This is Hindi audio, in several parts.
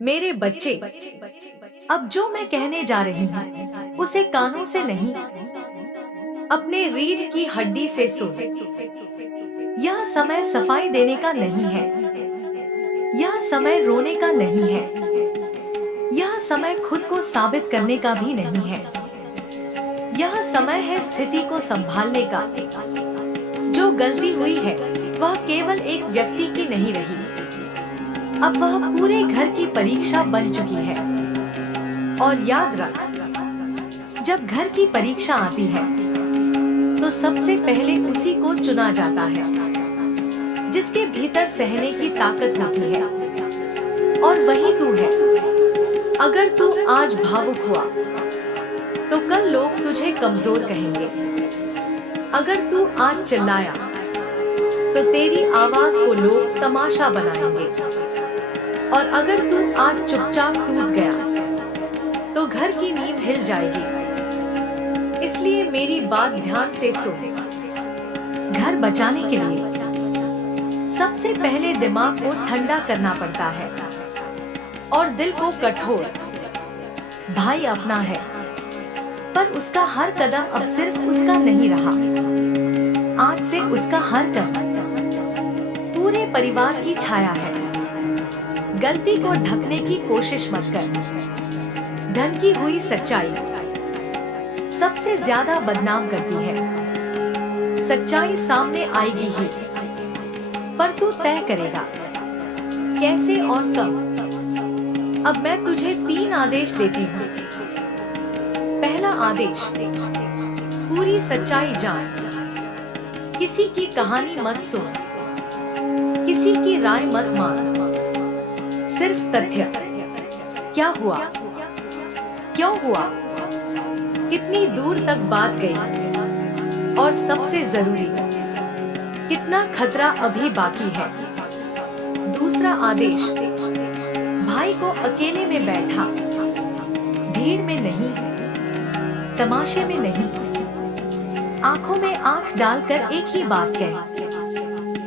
मेरे बच्चे, अब जो मैं कहने जा रही हूँ उसे कानों से नहीं, अपने रीढ़ की हड्डी से सुन। यह समय सफाई देने का नहीं है, यह समय रोने का नहीं है, यह समय खुद को साबित करने का भी नहीं है। यह समय है स्थिति को संभालने का। जो गलती हुई है वह केवल एक व्यक्ति की नहीं रही, अब वह पूरे घर की परीक्षा बन चुकी है। और याद रख, जब घर की परीक्षा आती है तो सबसे पहले उसी को चुना जाता है जिसके भीतर सहने की ताकत होती है, और वही तू है। अगर तू आज भावुक हुआ तो कल लोग तुझे कमजोर कहेंगे। अगर तू आज चिल्लाया तो तेरी आवाज को लोग तमाशा बनाएंगे। और अगर तू आज चुपचाप टूट गया तो घर की नींव हिल जाएगी। इसलिए मेरी बात ध्यान से सुन। घर बचाने के लिए सबसे पहले दिमाग को ठंडा करना पड़ता है और दिल को कठोर। भाई अपना है, पर उसका हर कदम अब सिर्फ उसका नहीं रहा। आज से उसका हर कदम पूरे परिवार की छाया है। गलती को ढकने की कोशिश मत कर। ढकी हुई सच्चाई सबसे ज्यादा बदनाम करती है। सच्चाई सामने आएगी ही, पर तू तय करेगा कैसे और कब। अब मैं तुझे 3 आदेश देती हूँ। पहला आदेश, पूरी सच्चाई जान। किसी की कहानी मत सुन, किसी की राय मत मान, सिर्फ तथ्य। क्या हुआ, क्यों हुआ, कितनी दूर तक बात गई, और सबसे जरूरी, कितना खतरा अभी बाकी है। दूसरा आदेश, भाई को अकेले में बैठा, भीड़ में नहीं, तमाशे में नहीं, आंखों में आंख डालकर एक ही बात कहे।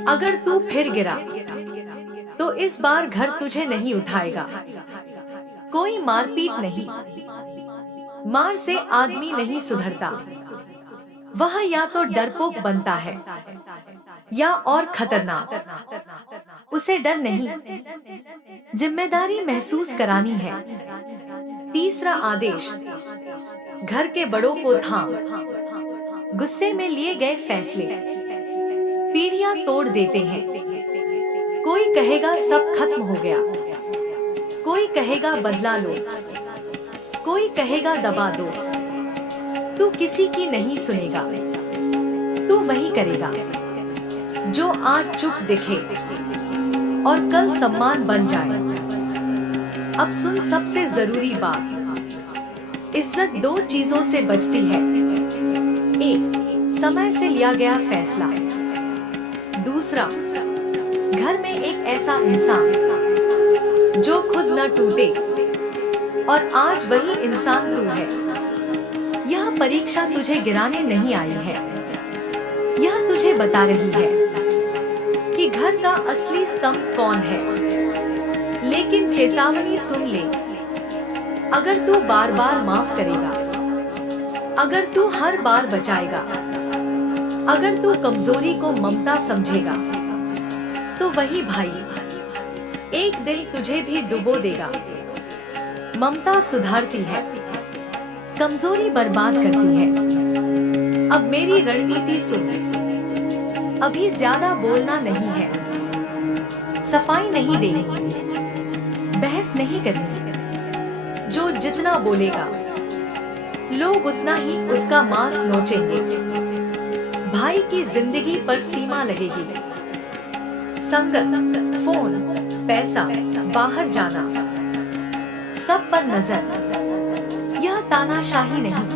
अगर तू फिर गिरा तो इस बार घर तुझे नहीं उठाएगा। कोई मारपीट नहीं, मार से आदमी नहीं सुधरता। वह या तो डरपोक बनता है या और खतरनाक। उसे डर नहीं, जिम्मेदारी महसूस करानी है। तीसरा आदेश, घर के बड़ों को थाम। गुस्से में लिए गए फैसले पीढ़ियां तोड़ देते हैं। कोई कहेगा सब खत्म हो गया, कोई कहेगा बदला लो, कोई कहेगा दबा दो। तू किसी की नहीं सुनेगा, तू वही करेगा जो आज चुप दिखे और कल सम्मान बन जाए। अब सुन सबसे जरूरी बात। इज्जत 2 चीजों से बचती है। एक, समय से लिया गया फैसला। दूसरा, घर में एक ऐसा इंसान जो खुद न टूटे, और आज वही इंसान तू है। यह परीक्षा तुझे गिराने नहीं आई है, यह तुझे बता रही है कि घर का असली स्तंभ कौन है। लेकिन चेतावनी सुन ले, अगर तू बार बार माफ करेगा, अगर तू हर बार बचाएगा, अगर तू कमजोरी को ममता समझेगा, तो वही भाई एक दिन तुझे भी डुबो देगा। ममता सुधारती है, कमजोरी बर्बाद करती है। अब मेरी रणनीति सुन। अभी ज्यादा बोलना नहीं है, सफाई नहीं देनी, बहस नहीं करनी। जो जितना बोलेगा लोग उतना ही उसका मांस नोचेंगे। भाई की जिंदगी पर सीमा लगेगी। संगत, फोन, पैसा, बाहर जाना, सब पर नजर। यह तानाशाही नहीं,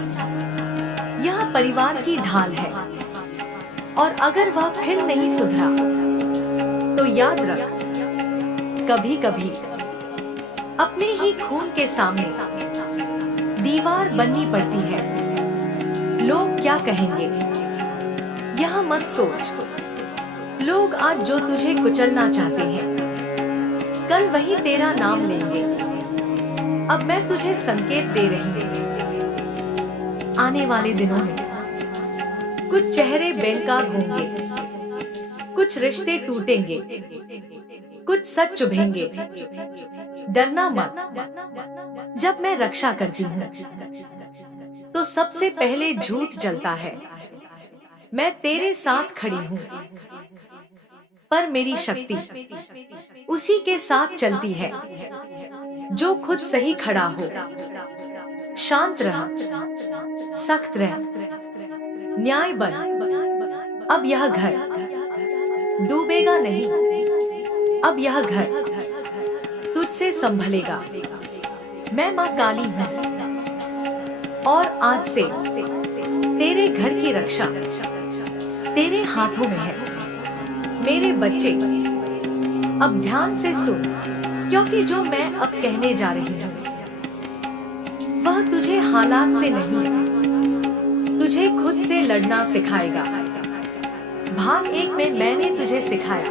यह परिवार की ढाल है। और अगर वह फिर नहीं सुधरा तो याद रख, कभी कभी अपने ही खून के सामने दीवार बननी पड़ती है। लोग क्या कहेंगे यह मत सोच। लोग आज जो तुझे कुचलना चाहते हैं कल वही तेरा नाम लेंगे। अब मैं तुझे संकेत दे रही हूँ, आने वाले दिनों में कुछ चेहरे बेनकाब होंगे, कुछ रिश्ते टूटेंगे, कुछ सच चुभेंगे। डरना मत। जब मैं रक्षा करती हूँ तो सबसे पहले झूठ जलता है। मैं तेरे साथ खड़ी हूँ, पर मेरी शक्ति उसी के साथ चलती है जो खुद सही खड़ा हो। शांत रह, सख्त रह, न्याय बन। अब यह घर डूबेगा नहीं, अब यह घर तुझसे संभलेगा। मैं माँ काली हूँ और आज से तेरे घर की रक्षा तेरे हाथों में है। मेरे बच्चे, अब ध्यान से सुन, क्योंकि जो मैं अब कहने जा रही हूँ वह तुझे हालात से नहीं, तुझे खुद से लड़ना सिखाएगा। भाग 1 में मैंने तुझे सिखाया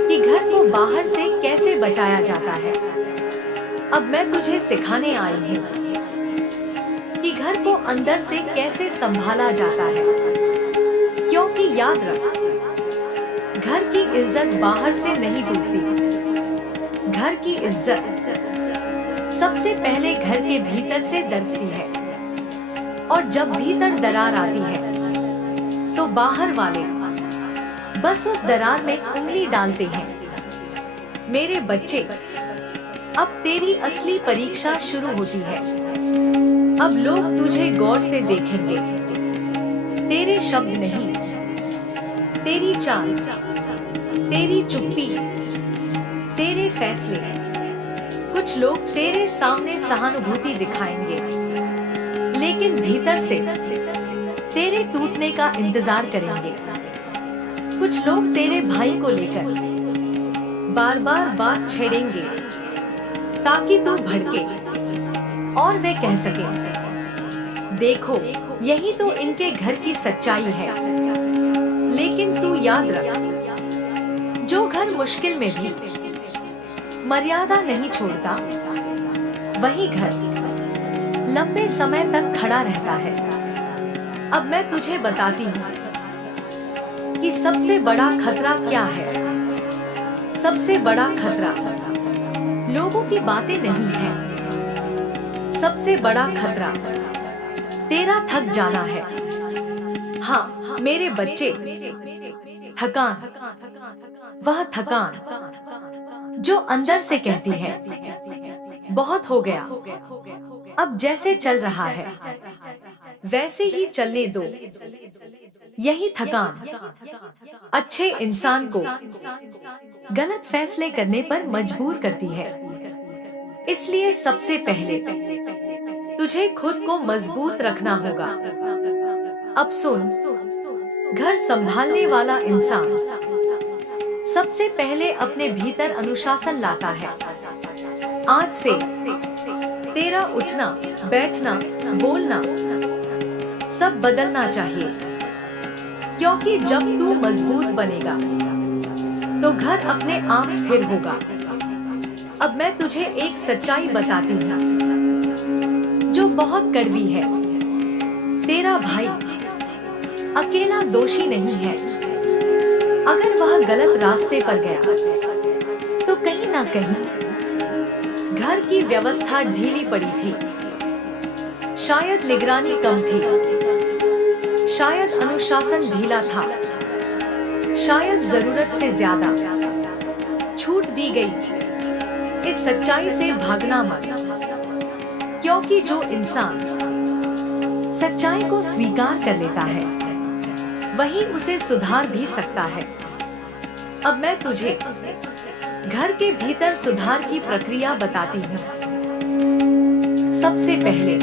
कि घर को बाहर से कैसे बचाया जाता है। अब मैं तुझे सिखाने आई हूँ कि घर को अंदर से कैसे संभाला जाता है। क्योंकि याद रख, घर की इज्जत बाहर से नहीं टूटती। घर की इज्जत सबसे पहले घर के भीतर से दरकती है, और जब भीतर दरार आती है तो बाहर वाले बस उस दरार में उंगली डालते हैं। मेरे बच्चे, अब तेरी असली परीक्षा शुरू होती है। अब लोग तुझे गौर से देखेंगे, तेरे शब्द नहीं, तेरी चाल, तेरी चुप्पी, तेरे फैसले। कुछ लोग तेरे सामने सहानुभूति दिखाएंगे, लेकिन भीतर से तेरे टूटने का इंतजार करेंगे। कुछ लोग तेरे भाई को लेकर बार बार बात छेड़ेंगे ताकि तू भड़के और वे कह सके, देखो यही तो इनके घर की सच्चाई है। लेकिन तू याद रख, जो घर मुश्किल में भी मर्यादा नहीं छोड़ता, वही घर लंबे समय तक खड़ा रहता है। अब मैं तुझे बताती हूँ कि सबसे बड़ा खतरा क्या है। सबसे बड़ा खतरा लोगों की बातें नहीं है। सबसे बड़ा खतरा तेरा थक जाना है। हाँ मेरे बच्चे, थकान, वह थकान जो अंदर से कहती है बहुत हो गया, अब जैसे चल रहा है वैसे ही चलने दो। यही थकान अच्छे इंसान को गलत फैसले करने पर मजबूर करती है। इसलिए सबसे पहले तुझे खुद को मजबूत रखना होगा। अब सुन, घर संभालने वाला इंसान सबसे पहले अपने भीतर अनुशासन लाता है। आज से तेरा उठना, बैठना, बोलना सब बदलना चाहिए, क्योंकि जब तू मजबूत बनेगा तो घर अपने आप स्थिर होगा। अब मैं तुझे एक सच्चाई बताती हूँ जो बहुत कड़वी है। तेरा भाई अकेला दोषी नहीं है। अगर वह गलत रास्ते पर गया तो कहीं ना कहीं घर की व्यवस्था ढीली पड़ी थी। शायद निगरानी कम थी, शायद अनुशासन ढीला था, शायद जरूरत से ज्यादा छूट दी गई। इस सच्चाई से भागना मत, क्योंकि जो इंसान सच्चाई को स्वीकार कर लेता है वही उसे सुधार भी सकता है। अब मैं तुझे घर के भीतर सुधार की प्रक्रिया बताती हूँ। सबसे पहले,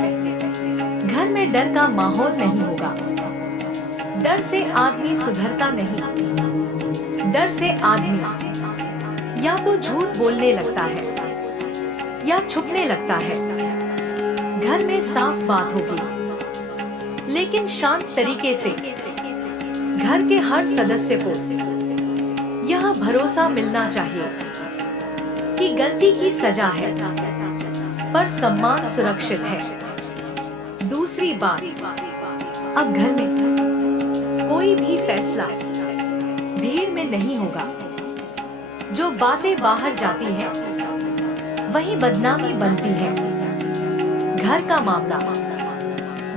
घर में डर का माहौल नहीं होगा। डर से आदमी सुधरता नहीं। डर से आदमी या तो झूठ बोलने लगता है या छुपने लगता है। घर में साफ बात होगी, लेकिन शांत तरीके से। घर के हर सदस्य को यह भरोसा मिलना चाहिए कि गलती की सजा है, पर सम्मान सुरक्षित है। दूसरी बात, अब घर में कोई भी फैसला भीड़ में नहीं होगा। जो बातें बाहर जाती हैं, वही बदनामी बनती है। घर का मामला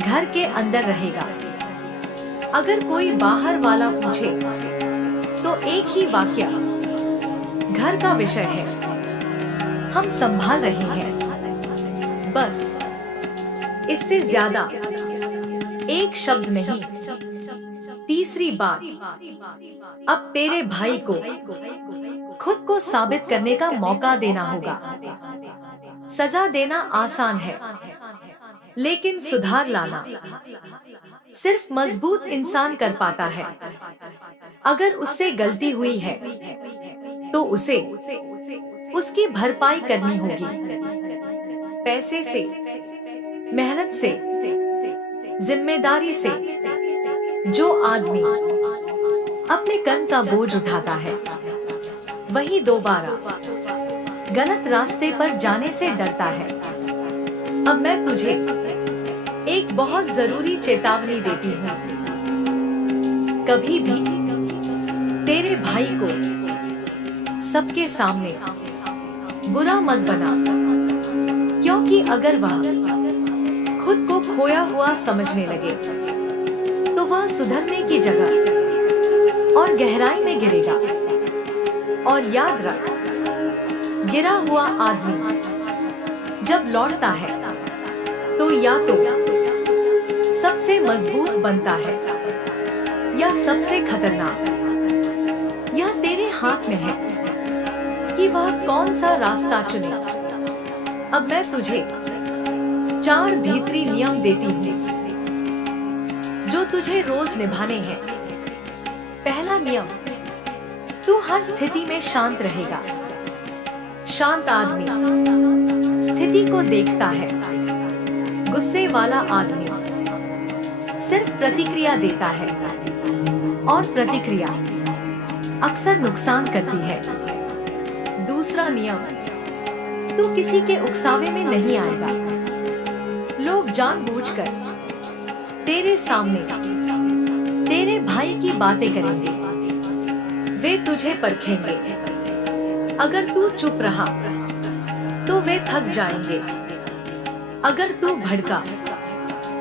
घर के अंदर रहेगा। अगर कोई बाहर वाला पूछे तो एक ही वाक्य घर का विषय है, हम संभाल रहे हैं, बस। इससे ज्यादा एक शब्द नहीं। तीसरी बात, अब तेरे भाई को खुद को साबित करने का मौका देना होगा। सजा देना आसान है, लेकिन सुधार लाना सिर्फ मजबूत इंसान कर पाता है। अगर उससे गलती हुई है तो उसे उसकी भरपाई करनी होगी। पैसे से, मेहनत से, जिम्मेदारी से। जो आदमी अपने कर्म का बोझ उठाता है, वही दोबारा गलत रास्ते पर जाने से डरता है। अब मैं तुझे एक बहुत जरूरी चेतावनी देती हूँ। कभी भी तेरे भाई को सबके सामने बुरा मत बना, क्योंकि अगर वह खुद को खोया हुआ समझने लगे तो वह सुधरने की जगह और गहराई में गिरेगा। और याद रख, गिरा हुआ आदमी जब लौटता है तो या तो सबसे मजबूत बनता है या सबसे खतरनाक। यह तेरे हाथ में है कि वह कौन सा रास्ता चुने। अब मैं तुझे 4 भीतरी नियम देती हूँ जो तुझे रोज निभाने हैं। पहला नियम, तू हर स्थिति में शांत रहेगा। शांत आदमी स्थिति को देखता है। गुस्से वाला आदमी सिर्फ प्रतिक्रिया देता है, और प्रतिक्रिया अक्सर नुकसान करती है। दूसरा नियम, तू किसी के उकसावे में नहीं आएगा। लोग जानबूझकर तेरे सामने तेरे भाई की बातें करेंगे। वे तुझे परखेंगे। अगर तू चुप रहा तो वे थक जाएंगे। अगर तू भड़का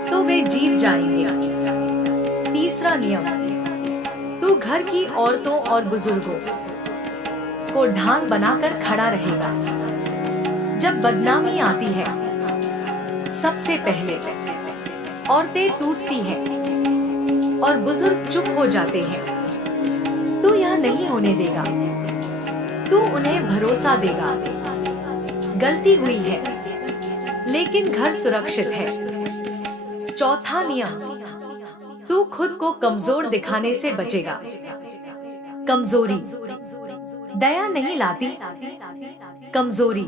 तो वे जीत जाएंगे। तीसरा नियम, तू घर की औरतों और बुजुर्गों को ढाल बनाकर खड़ा रहेगा। जब बदनामी आती है, सबसे पहले औरतें टूटती हैं और बुजुर्ग चुप हो जाते हैं। तू यह नहीं होने देगा। तू उन्हें भरोसा देगा। गलती हुई है, लेकिन घर सुरक्षित है। चौथा नियम, तू खुद को कमजोर दिखाने से बचेगा। कमजोरी दया नहीं लाती। कमजोरी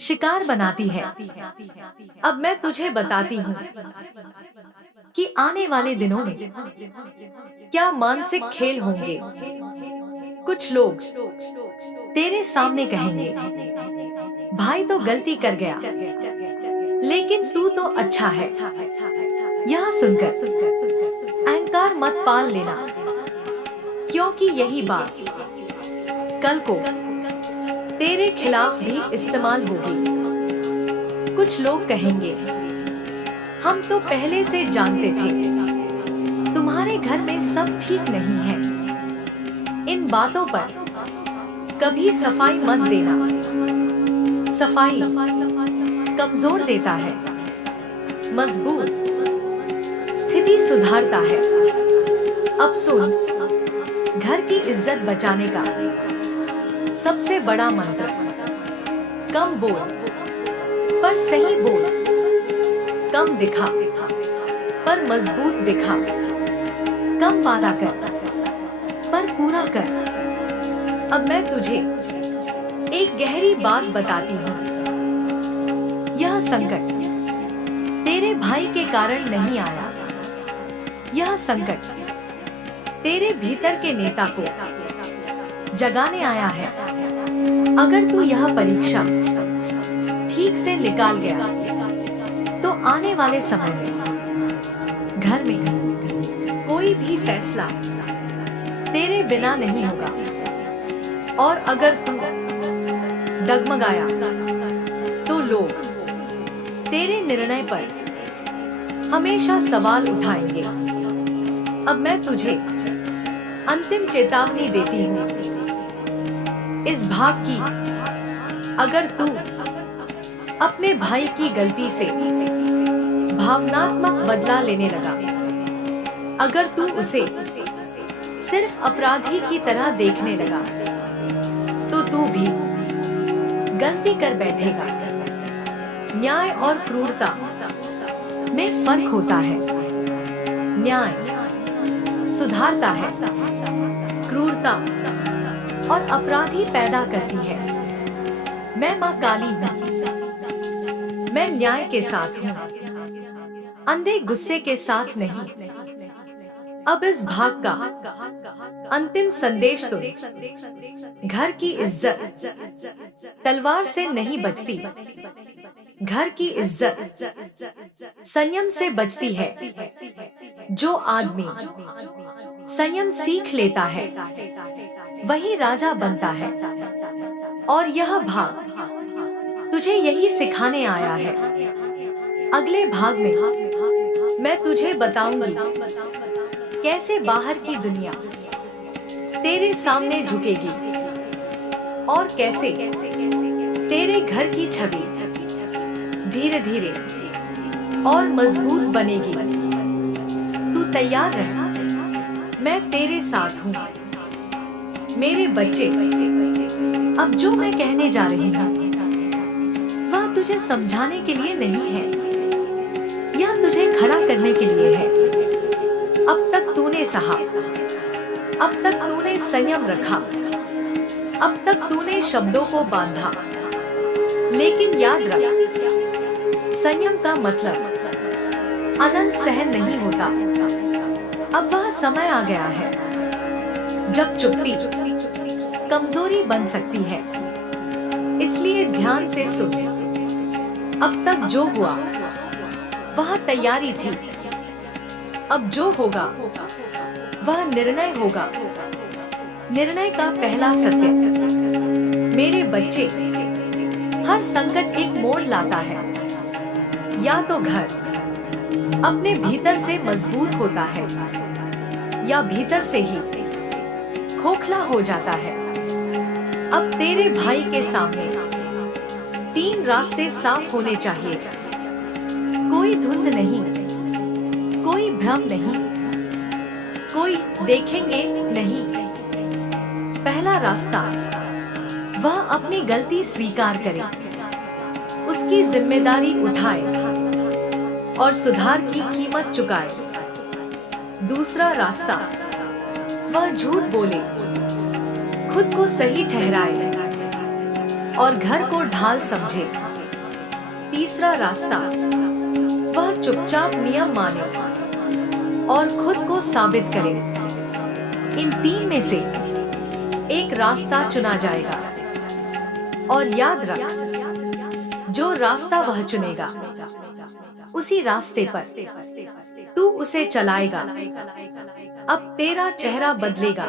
शिकार बनाती है। अब मैं तुझे बताती हूँ कि आने वाले दिनों में क्या मानसिक खेल होंगे। कुछ लोग तेरे सामने कहेंगे, भाई तो गलती कर गया, लेकिन तू तो अच्छा है। यह सुनकर अहंकार मत पाल लेना, क्योंकि यही बात कल को तेरे खिलाफ भी इस्तेमाल होगी। कुछ लोग कहेंगे, हम तो पहले से जानते थे तुम्हारे घर में सब ठीक नहीं है। इन बातों पर कभी सफाई मत देना। सफाई कमजोर देता है, मजबूत स्थिति सुधारता है। अब सुन, घर की इज्जत बचाने का सबसे बड़ा मंत्र, कम बोल पर सही बोल। कम दिखा पर मजबूत दिखा। कम वादा कर पर पूरा कर। अब मैं तुझे एक गहरी बात बताती हूँ। यह संकट तेरे भाई के कारण नहीं आया। यह संकट तेरे भीतर के नेता को जगाने आया है। अगर तू यह परीक्षा ठीक से निकाल गया तो आने वाले समय में घर में कोई भी फैसला तेरे बिना नहीं होगा। और अगर तू डगमगाया तो लोग तेरे निर्णय पर हमेशा सवाल उठाएंगे। अब मैं तुझे अंतिम चेतावनी देती हूँ, इस भाग की। अगर तू अपने भाई की गलती से भावनात्मक बदला लेने लगा, अगर तू उसे सिर्फ अपराधी की तरह देखने लगा, तो तू भी गलती कर बैठेगा। न्याय और क्रूरता में फर्क होता है। न्याय सुधारता है, क्रूरता और अपराधी पैदा करती है। मैं माँ काली हूँ, मैं न्याय के साथ हूँ, अंधे गुस्से के साथ नहीं। अब इस भाग का अंतिम संदेश सुन। घर की इज्जत तलवार से नहीं बचती, घर की इज्जत संयम से बचती है। जो आदमी संयम सीख लेता है वही राजा बनता है। और यह भाग तुझे यही सिखाने आया है। अगले भाग में मैं तुझे बताऊंगी कैसे बाहर की दुनिया तेरे सामने झुकेगी और कैसे तेरे घर की छवि धीरे धीरे और मजबूत बनेगी। तू तैयार रह, मैं तेरे साथ हूँ। मेरे बच्चे, अब जो मैं कहने जा रही हूँ वह तुझे समझाने के लिए नहीं है, यह तुझे खड़ा करने के लिए है। अब तक तूने सहा, अब तक तूने संयम रखा, अब तक तूने शब्दों को बांधा, लेकिन याद रख, संयम का मतलब अनंत सहन नहीं होता। अब वह समय आ गया है जब चुप्पी कमजोरी बन सकती है। इसलिए ध्यान से सुन। अब तक जो हुआ वह तैयारी थी, अब जो होगा वह निर्णय होगा। निर्णय का पहला सत्य। मेरे बच्चे, हर संकट एक मोड़ लाता है। या तो घर अपने भीतर से मजबूत होता है या भीतर से ही खोखला हो जाता है। अब तेरे भाई के सामने 3 रास्ते साफ होने चाहिए। कोई धुंध नहीं, कोई भ्रम नहीं, कोई देखेंगे नहीं। पहला रास्ता, वह अपनी गलती स्वीकार करे, उसकी जिम्मेदारी उठाए और सुधार की कीमत चुकाए। दूसरा रास्ता, वह झूठ बोले, खुद को सही ठहराए और घर को ढाल समझे। तीसरा रास्ता, वह चुपचाप नियम माने और खुद को साबित करे। इन 3 में से एक रास्ता चुना जाएगा। और याद रख, जो रास्ता वह चुनेगा उसी रास्ते पर तू उसे चलाएगा। अब तेरा चेहरा बदलेगा।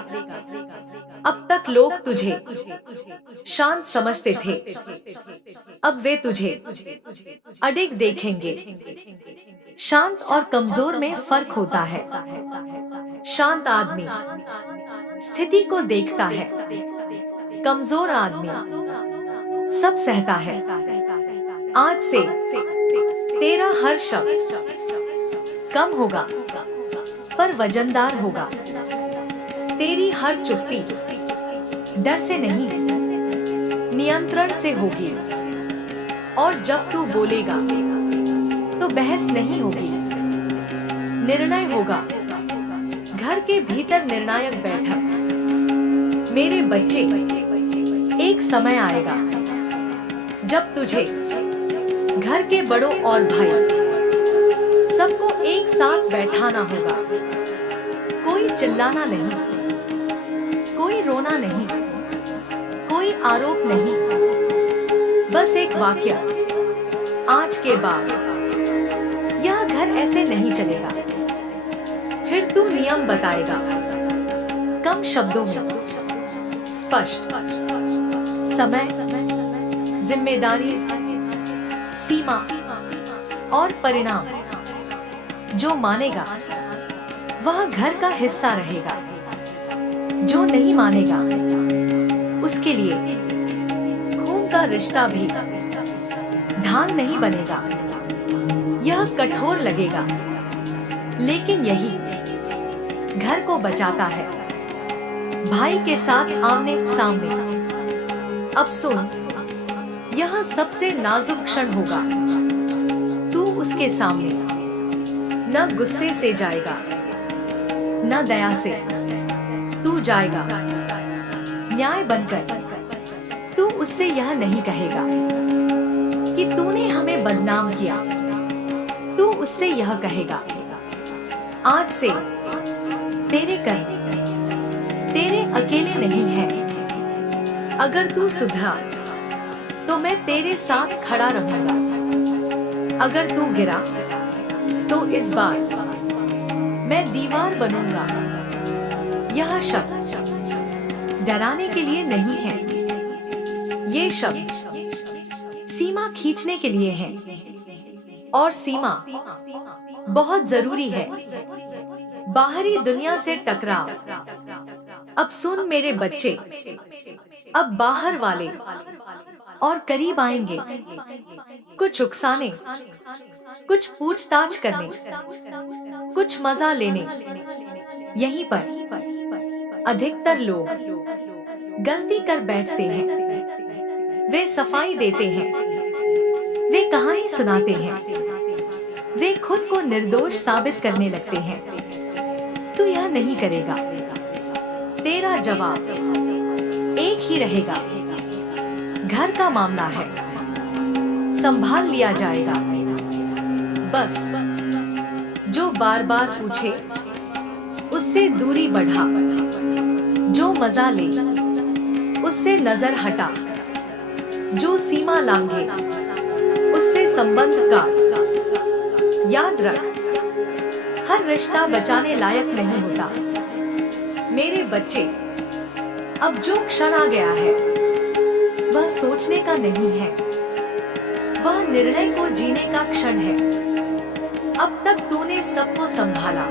अब तक लोग तुझे शांत समझते थे, अब वे तुझे अडिग देखेंगे। शांत और कमजोर में फर्क होता है। शांत आदमी स्थिति को देखता है, कमजोर आदमी सब सहता है। आज से तेरा हर शब्द कम होगा पर वजनदार होगा। तेरी हर चुप्पी डर से नहीं, नियंत्रण से होगी। और जब तू बोलेगा तो बहस नहीं होगी, निर्णय होगा। घर के भीतर निर्णायक बैठक। मेरे बच्चे, एक समय आएगा जब तुझे घर के बड़ों और भाई सबको एक साथ बैठाना होगा। कोई चिल्लाना नहीं, कोई रोना नहीं, आरोप नहीं, बस एक वाक्य। आज के बाद यह घर ऐसे नहीं चलेगा। फिर तू नियम बताएगा, कम शब्दों में, स्पष्ट। समय, जिम्मेदारी, सीमा और परिणाम। जो मानेगा वह घर का हिस्सा रहेगा, जो नहीं मानेगा उसके लिए खून का रिश्ता भी ढाल नहीं बनेगा। यह कठोर लगेगा, लेकिन यही घर को बचाता है। भाई के साथ आमने सामने। अब सुन, यह सबसे नाजुक क्षण होगा। तू उसके सामने न गुस्से से जाएगा, न दया से। तू जाएगा न्याय बनकर। तू उससे यह नहीं कहेगा कि तूने हमें बदनाम किया। तू उससे यह कहेगा, आज से तेरे कर्म तेरे अकेले नहीं हैं। अगर तू सुधरा तो मैं तेरे साथ खड़ा रहूंगा। अगर तू गिरा तो इस बार मैं दीवार बनूंगा। यह शब्द डराने के लिए नहीं है, ये शब्द सीमा खींचने के लिए है। और सीमा बहुत जरूरी है बाहरी दुनिया से टकराव। अब सुन मेरे बच्चे, अब बाहर वाले और करीब आएंगे, कुछ उकसाने, कुछ पूछताछ करने, कुछ मजा लेने। यहीं पर अधिकतर लोग गलती कर बैठते हैं। वे सफाई देते हैं, वे कहानी सुनाते हैं, वे खुद को निर्दोष साबित करने लगते हैं। तू यह नहीं करेगा। तेरा जवाब एक ही रहेगा, घर का मामला है, संभाल लिया जाएगा। बस जो बार बार पूछे उससे दूरी बढ़ा, जो मजा ले उससे नजर हटा, जो सीमा लांघे उससे संबंध काट। याद रख, हर रिश्ता बचाने लायक नहीं होता। मेरे बच्चे, अब जो क्षण आ गया है वह सोचने का नहीं है, वह निर्णय को जीने का क्षण है। अब तक तूने सबको संभाला,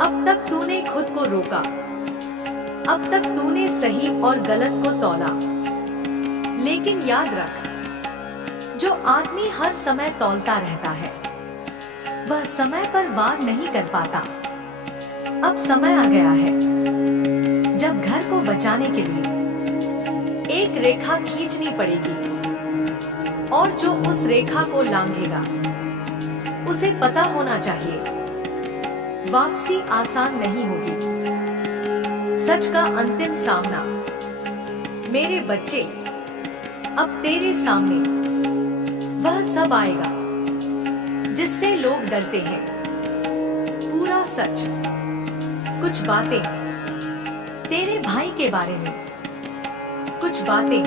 अब तक तूने खुद को रोका, अब तक तूने सही और गलत को तौला। लेकिन याद रख, जो आदमी हर समय तौलता रहता है वह समय पर वार नहीं कर पाता। अब समय आ गया है जब घर को बचाने के लिए एक रेखा खींचनी पड़ेगी, और जो उस रेखा को लांघेगा उसे पता होना चाहिए वापसी आसान नहीं होगी। सच का अंतिम सामना। मेरे बच्चे, अब तेरे सामने वह सब आएगा जिससे लोग डरते हैं। पूरा सच। कुछ बातें तेरे भाई के बारे में, कुछ बातें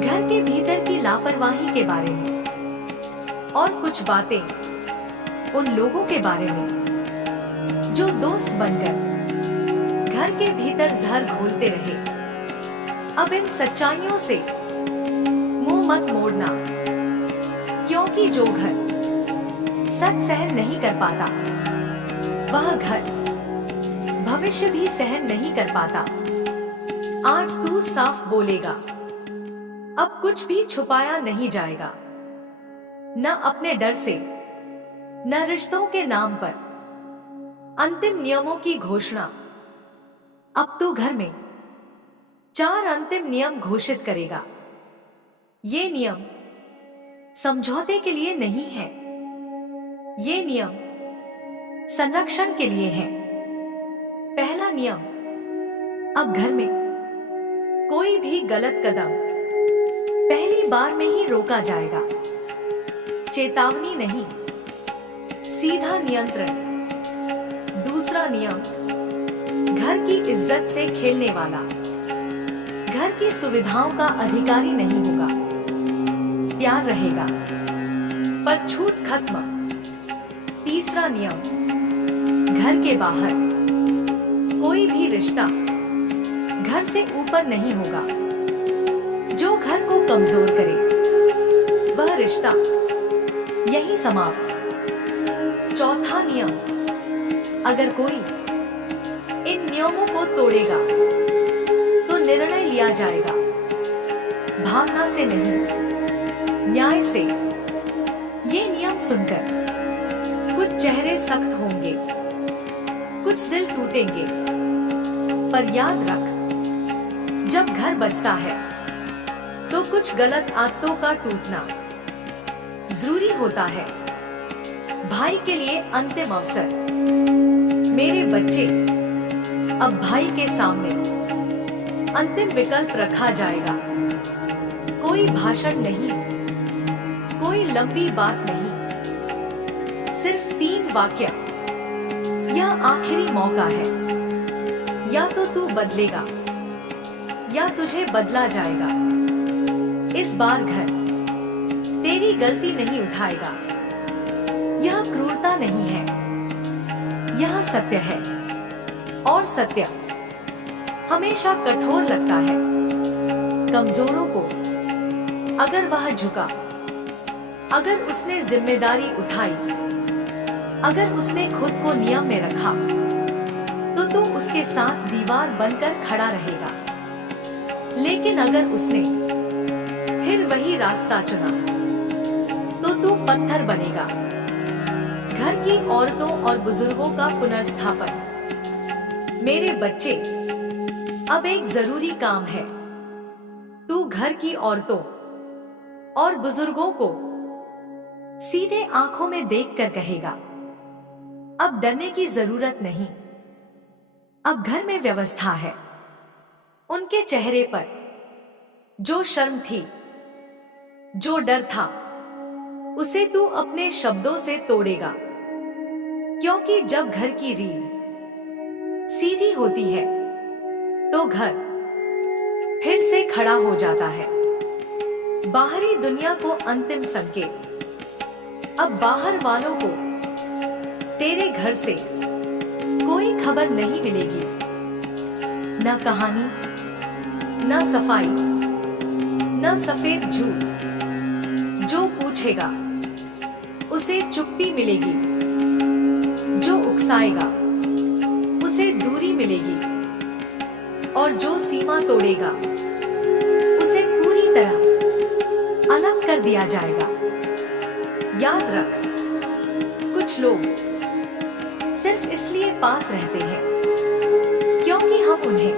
घर के भीतर की लापरवाही के बारे में, और कुछ बातें उन लोगों के बारे में जो दोस्त बनकर घर के भीतर जहर घोलते रहे। अब इन सच्चाइयों से मुंह मत मोड़ना, क्योंकि जो घर सच सहन नहीं कर पाता वह घर भविष्य भी सहन नहीं कर पाता। आज तू साफ बोलेगा, अब कुछ भी छुपाया नहीं जाएगा, न अपने डर से, न रिश्तों के नाम पर। अंतिम नियमों की घोषणा। अब तू घर में 4 अंतिम नियम घोषित करेगा। ये नियम समझौते के लिए नहीं है, ये नियम संरक्षण के लिए है। पहला नियम, अब घर में कोई भी गलत कदम पहली बार में ही रोका जाएगा। चेतावनी नहीं, सीधा नियंत्रण। दूसरा नियम, घर की इज्जत से खेलने वाला, घर की सुविधाओं का अधिकारी नहीं होगा। प्यार रहेगा पर छूट खत्म। तीसरा नियम, घर के बाहर कोई भी रिश्ता घर से ऊपर नहीं होगा। जो घर को कमजोर करे वह रिश्ता यही समाप्त। चौथा नियम, अगर कोई इन नियमों को तोड़ेगा तो निर्णय लिया जाएगा भावना से नहीं, न्याय से। ये नियम सुनकर कुछ चेहरे सख्त होंगे, कुछ दिल टूटेंगे, पर याद रख, जब घर बचता है तो कुछ गलत आदतों का टूटना जरूरी होता है। भाई के लिए अंतिम अवसर। मेरे बच्चे, अब भाई के सामने अंतिम विकल्प रखा जाएगा। कोई भाषण नहीं, कोई लंबी बात नहीं, सिर्फ 3 वाक्य। यह आखिरी मौका है। या तो तू बदलेगा या तुझे बदला जाएगा। इस बार घर तेरी गलती नहीं उठाएगा। यह क्रूरता नहीं है, यह सत्य है। और सत्य हमेशा कठोर लगता है। कमजोरों को अगर वह झुका, अगर उसने जिम्मेदारी उठाई, अगर उसने खुद को नियम में रखा, तो तू उसके साथ दीवार बनकर खड़ा रहेगा। लेकिन अगर उसने फिर वही रास्ता चुना, तो तू पत्थर बनेगा। घर की औरतों और बुजुर्गों का पुनर्स्थापन। मेरे बच्चे, अब एक जरूरी काम है। तू घर की औरतों और बुजुर्गों को सीधे आंखों में देखकर कहेगा, अब डरने की जरूरत नहीं, अब घर में व्यवस्था है। उनके चेहरे पर जो शर्म थी, जो डर था, उसे तू अपने शब्दों से तोड़ेगा। क्योंकि जब घर की रीढ़ सीधी होती है तो घर फिर से खड़ा हो जाता है। बाहरी दुनिया को अंतिम संकेत। अब बाहर वालों को तेरे घर से कोई खबर नहीं मिलेगी। न कहानी, न सफाई, न सफेद झूठ। जो पूछेगा उसे चुप्पी मिलेगी, जो उकसाएगा उसे दूरी मिलेगी, और जो सीमा तोड़ेगा उसे पूरी तरह अलग कर दिया जाएगा। याद रख, कुछ लोग सिर्फ इसलिए पास रहते हैं क्योंकि हम उन्हें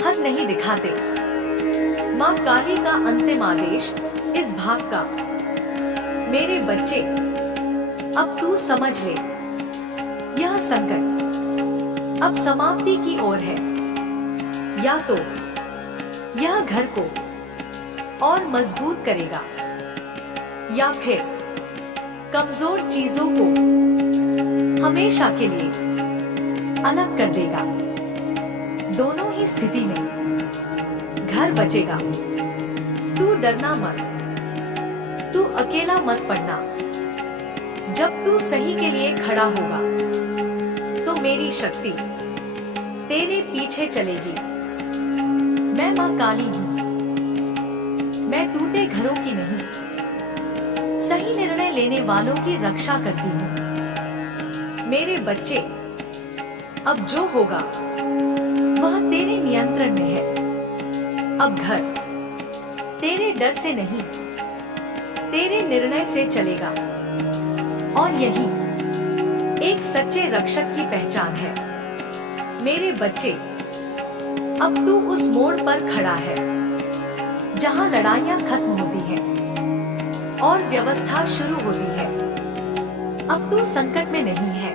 हद नहीं दिखाते। माँ काली का अंतिम आदेश इस भाग का। मेरे बच्चे, अब तू समझ ले, यह संकट अब समाप्ति की ओर है। या तो यह घर को और मजबूत करेगा, या फिर कमजोर चीजों को हमेशा के लिए अलग कर देगा। दोनों ही स्थिति में घर बचेगा। तू डरना मत, तू अकेला मत पड़ना। जब तू सही के लिए खड़ा होगा तो मेरी शक्ति तेरे पीछे चलेगी। मैं माँ काली हूँ। मैं टूटे घरों की नहीं, सही निर्णय लेने वालों की रक्षा करती हूँ। मेरे बच्चे, अब जो होगा वह तेरे नियंत्रण में है। अब घर तेरे डर से नहीं, तेरे निर्णय से चलेगा। और यही एक सच्चे रक्षक की पहचान है। मेरे बच्चे, अब तू उस मोड़ पर खड़ा है जहां लड़ाइयां खत्म होती हैं और व्यवस्था शुरू होती है। अब तू संकट में नहीं है,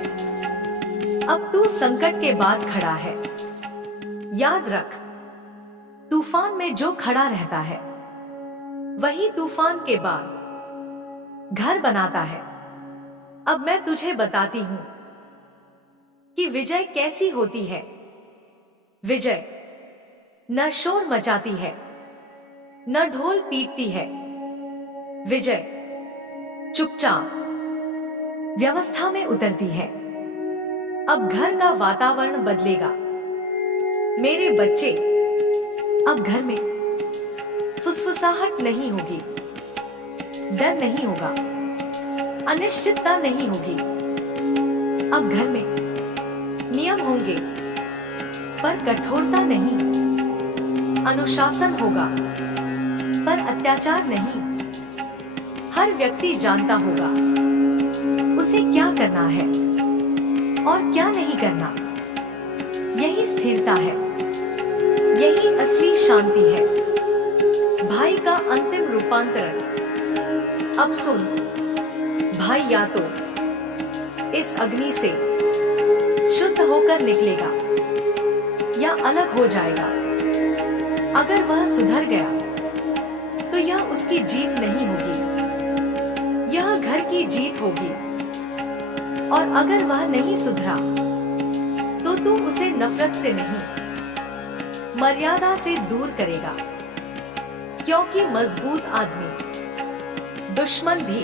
अब तू संकट के बाद खड़ा है। याद रख, तूफान में जो खड़ा रहता है वही तूफान के बाद घर बनाता है। अब मैं तुझे बताती हूं कि विजय कैसी होती है। विजय न शोर मचाती है, न ढोल पीटती है। विजय चुपचाप व्यवस्था में उतरती है। अब घर का वातावरण बदलेगा। मेरे बच्चे, अब घर में फुसफुसाहट नहीं होगी, डर नहीं होगा, अनिश्चितता नहीं होगी। अब घर में नियम होंगे, पर कठोरता नहीं। अनुशासन होगा, पर अत्याचार नहीं। हर व्यक्ति जानता होगा उसे क्या करना है और क्या नहीं करना। यही स्थिरता है, यही असली शांति है। भाई का अंतिम रूपांतरण। अब सुन भाई, या तो इस अग्नि से शुद्ध होकर निकलेगा या अलग हो जाएगा। अगर वह सुधर गया तो यह उसकी जीत नहीं होगी, यह घर की जीत होगी। और अगर वह नहीं सुधरा तो तू उसे नफरत से नहीं, मर्यादा से दूर करेगा। क्योंकि मजबूत आदमी दुश्मन भी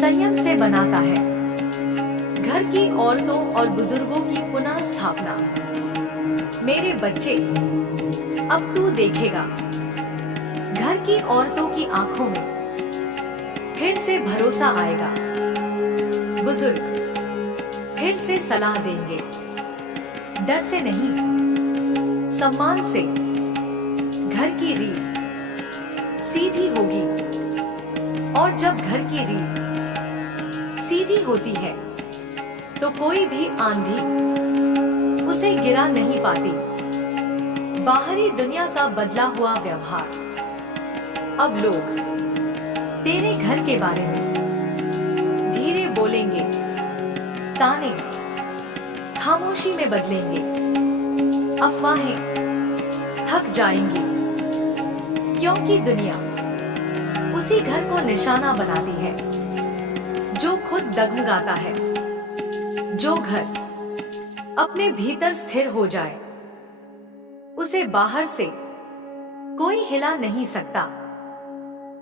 संयम से बनाता है। घर की औरतों और बुजुर्गों की पुनः स्थापना। मेरे बच्चे, अब तू देखेगा घर की औरतों की आंखों में फिर से भरोसा आएगा। बुजुर्ग फिर से सलाह देंगे, डर से नहीं, सम्मान से। घर की रीत सीधी होगी, और जब घर की रीत सीधी होती है तो कोई भी आंधी उसे गिरा नहीं पाती। बाहरी दुनिया का बदला हुआ व्यवहार। अब लोग तेरे घर के बारे में धीरे बोलेंगे, ताने खामोशी में बदलेंगे, अफवाहें थक जाएंगी। क्योंकि दुनिया उसी घर को निशाना बनाती है जो खुद डगमगाता है। जो घर अपने भीतर स्थिर हो जाए उसे बाहर से कोई हिला नहीं सकता।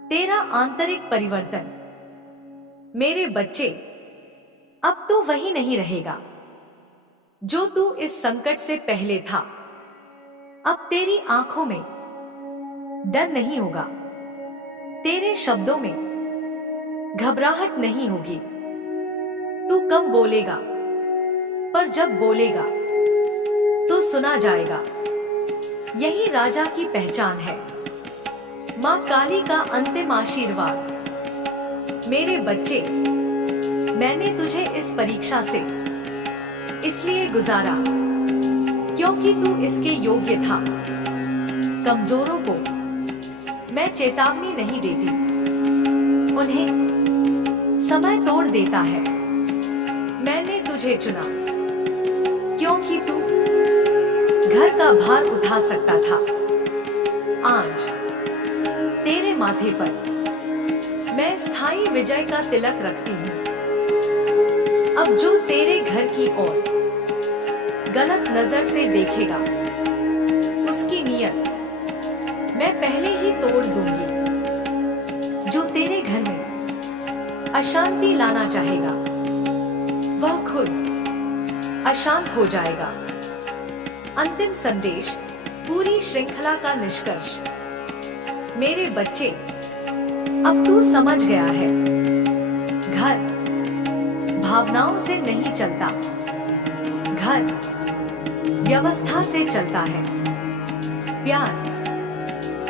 तेरा आंतरिक परिवर्तन। मेरे बच्चे, अब तो वही नहीं रहेगा जो तू इस संकट से पहले था। अब तेरी आंखों में डर नहीं होगा, तेरे शब्दों में घबराहट नहीं होगी। तू कम बोलेगा, पर जब बोलेगा तो सुना जाएगा। यही राजा की पहचान है। मां काली का अंतिम आशीर्वाद। मेरे बच्चे, मैंने तुझे इस परीक्षा से इसलिए गुजारा क्योंकि तू इसके योग्य था। कमजोरों को मैं चेतावनी नहीं देती, उन्हें समय तोड़ देता है। मैंने तुझे चुना क्योंकि तू घर का भार उठा सकता था। आज तेरे माथे पर मैं स्थायी विजय का तिलक रखती हूँ। अब जो तेरे घर की ओर गलत नजर से देखेगा, उसकी नियत मैं पहले ही तोड़ दूंगी। जो तेरे घर में अशांति लाना चाहेगा, वह खुद अशांत हो जाएगा। अंतिम संदेश, पूरी श्रृंखला का निष्कर्ष। मेरे बच्चे, अब तू समझ गया है, घर भावनाओं से नहीं चलता, घर व्यवस्था से चलता है। प्यार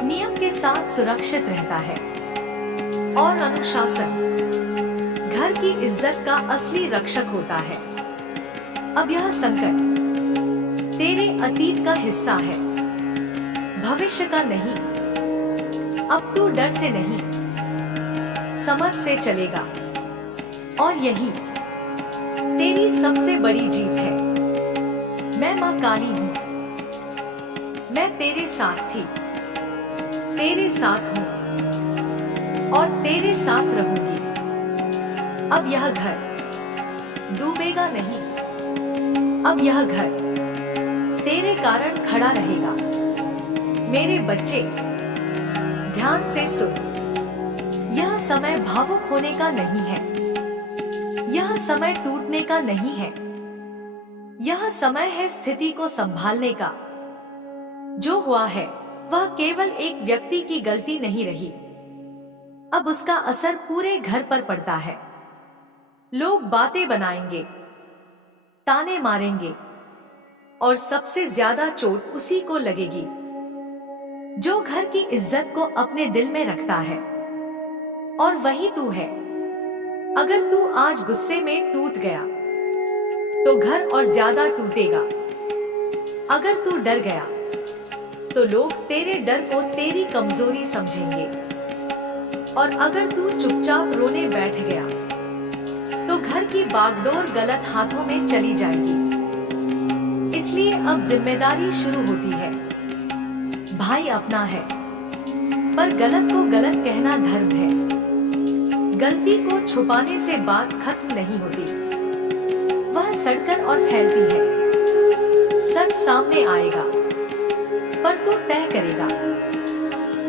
नियम के साथ सुरक्षित रहता है, और अनुशासन घर की इज्जत का असली रक्षक होता है। अब यह संकट तेरे अतीत का हिस्सा है, भविष्य का नहीं। अब तू डर से नहीं, समझ से चलेगा, और यही तेरी सबसे बड़ी जीत है। मैं मां काली हूं, मैं तेरे साथ थी, तेरे साथ हूं, और तेरे साथ रहूंगी। अब यह घर डूबेगा नहीं, अब यह घर तेरे कारण खड़ा रहेगा। मेरे बच्चे, ध्यान से सुन। यह समय भावुक होने का नहीं है, यह समय टूटने का नहीं है, यह समय है स्थिति को संभालने का। जो हुआ है वह केवल एक व्यक्ति की गलती नहीं रही, अब उसका असर पूरे घर पर पड़ता है। लोग बातें बनाएंगे, ताने मारेंगे और सबसे ज्यादा चोट उसी को लगेगी जो घर की इज्जत को अपने दिल में रखता है, और वही तू है। अगर तू आज गुस्से में टूट गया तो घर और ज्यादा टूटेगा। अगर तू डर गया तो लोग तेरे डर को तेरी कमजोरी समझेंगे, और अगर तू चुपचाप रोने बैठ गया तो घर की बागडोर गलत हाथों में चली जाएगी। इसलिए अब जिम्मेदारी शुरू होती है। भाई अपना है, पर गलत को गलत कहना धर्म है। गलती को छुपाने से बात खत्म नहीं होती, वह सड़कर और फैलती है। सच सामने आएगा, पर तू तय करेगा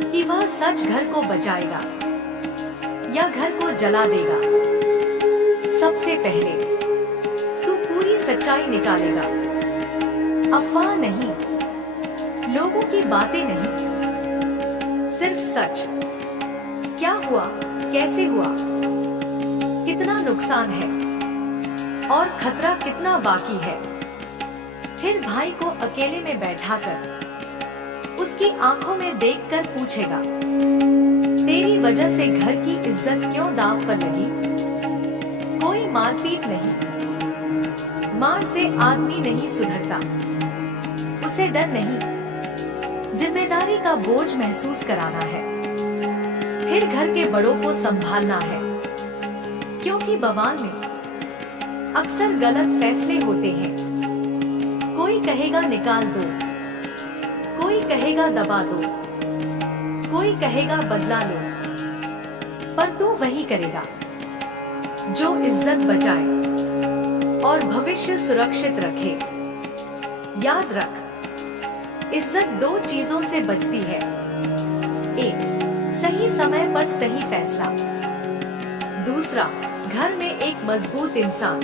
कि वह सच घर को बचाएगा या घर को जला देगा। सबसे पहले तू पूरी सच्चाई निकालेगा, अफवाह नहीं, लोगों की बातें नहीं, सिर्फ सच। क्या हुआ, कैसे हुआ, कितना नुकसान है और खतरा कितना बाकी है। फिर भाई को अकेले में बैठाकर उसकी आंखों में देखकर पूछेगा, तेरी वजह से घर की इज्जत क्यों दांव पर लगी? कोई मारपीट नहीं, मार से आदमी नहीं सुधरता, उसे डर नहीं, जिम्मेदारी का बोझ महसूस कराना है। फिर घर के बड़ों को संभालना है, क्योंकि बवाल में अक्सर गलत फैसले होते हैं। कोई कहेगा निकाल दो, कोई कहेगा दबा दो, कोई कहेगा बदला लो, पर तू वही करेगा जो इज्जत बचाए और भविष्य सुरक्षित रखे। याद रख, इज्जत दो चीजों से बचती है। एक, सही समय पर सही फैसला। दूसरा, घर में एक मजबूत इंसान,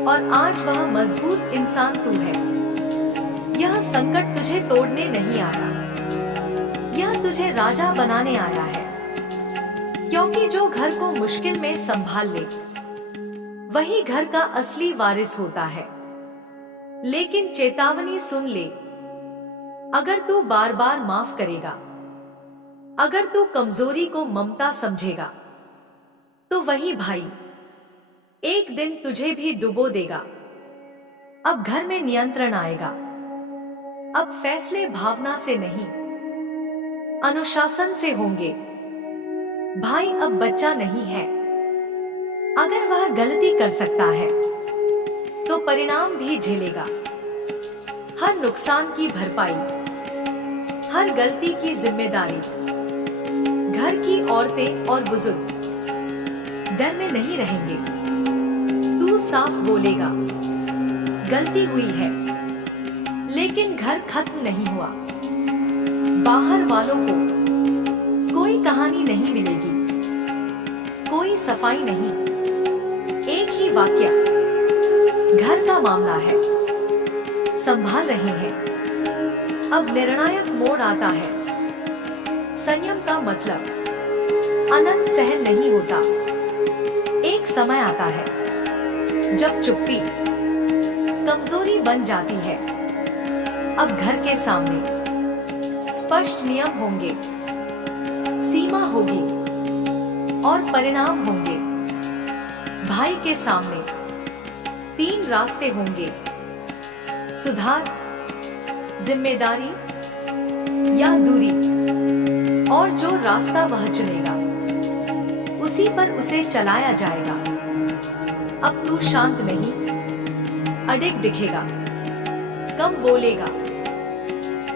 और आज वह मजबूत इंसान तू है। यह संकट तुझे तोड़ने नहीं आया, यह तुझे राजा बनाने आया है। क्योंकि जो घर को मुश्किल में संभाल ले वही घर का असली वारिस होता है। लेकिन चेतावनी सुन ले, अगर तू बार बार माफ करेगा, अगर तू कमजोरी को ममता समझेगा, तो वही भाई एक दिन तुझे भी डुबो देगा। अब घर में नियंत्रण आएगा, अब फैसले भावना से नहीं, अनुशासन से होंगे। भाई अब बच्चा नहीं है, अगर वह गलती कर सकता है तो परिणाम भी झेलेगा। हर नुकसान की भरपाई, हर गलती की जिम्मेदारी घर की औरतें और बुजुर्ग डर में नहीं रहेंगे। तू साफ बोलेगा, गलती हुई है, लेकिन घर खत्म नहीं हुआ। बाहर वालों को कोई कहानी नहीं मिलेगी, कोई सफाई नहीं, एक ही वाक्य, घर का मामला है, संभाल रहे हैं। अब निर्णायक मोड़ आता है। संयम का मतलब अनंत सहन नहीं होता। एक समय आता है जब चुप्पी कमजोरी बन जाती है। अब घर के सामने स्पष्ट नियम होंगे, सीमा होगी और परिणाम होंगे। भाई के सामने 3 रास्ते होंगे, सुधार, जिम्मेदारी या दूरी, और जो रास्ता वह चुनेगा उसी पर उसे चलाया जाएगा। अब तू शांत नहीं, अडिग दिखेगा, कम बोलेगा,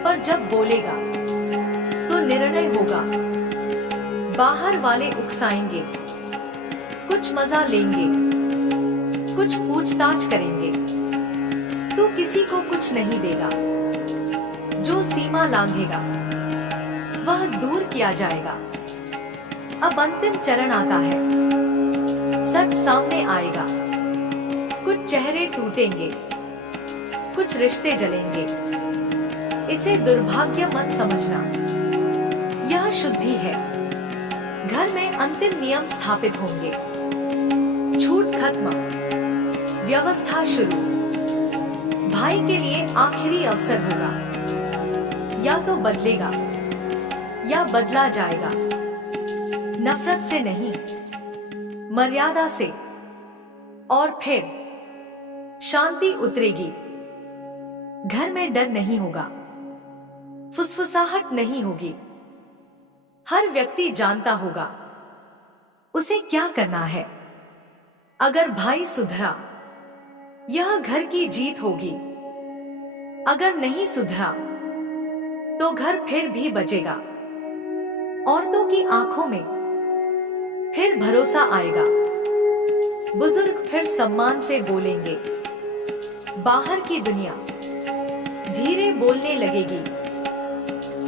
पर जब बोलेगा तो निर्णय होगा। बाहर वाले उकसाएंगे, कुछ मजा लेंगे, कुछ पूछताछ करेंगे, तू किसी को कुछ नहीं देगा। जो सीमा लांघेगा वह दूर किया जाएगा। अब अंतिम चरण आता है। सच सामने आएगा। कुछ चेहरे टूटेंगे, कुछ रिश्ते जलेंगे। इसे दुर्भाग्य मत समझना, यह शुद्धि है। घर में अंतिम नियम स्थापित होंगे। छूट खत्म, व्यवस्था शुरू। भाई के लिए आखिरी अवसर होगा। या तो बदलेगा या बदला जाएगा। नफरत से नहीं, मर्यादा से। और फिर शांति उतरेगी। घर में डर नहीं होगा, फुसफुसाहट नहीं होगी। हर व्यक्ति जानता होगा उसे क्या करना है। अगर भाई सुधरा, यह घर की जीत होगी। अगर नहीं सुधरा तो घर फिर भी बचेगा। औरतों की आंखों में फिर भरोसा आएगा। बुजुर्ग फिर सम्मान से बोलेंगे। बाहर की दुनिया धीरे बोलने लगेगी।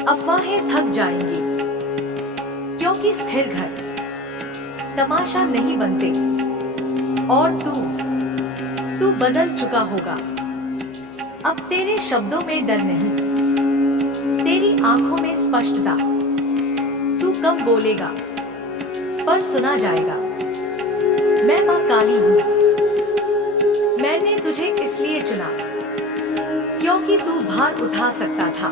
अफवाहें थक जाएंगी, क्योंकि स्थिर घर तमाशा नहीं बनते। और तू बदल चुका होगा। अब तेरे शब्दों में डर नहीं, तेरी आंखों में स्पष्टता। तू कम बोलेगा पर सुना जाएगा। मैं मां काली हूं। मैंने तुझे इसलिए चुना क्योंकि तू भार उठा सकता था।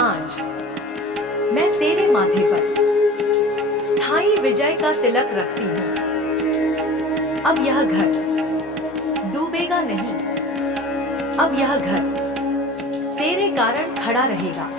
आज मैं तेरे माथे पर स्थायी विजय का तिलक रखती हूं। अब यह घर डूबेगा नहीं। अब यह घर तेरे कारण खड़ा रहेगा।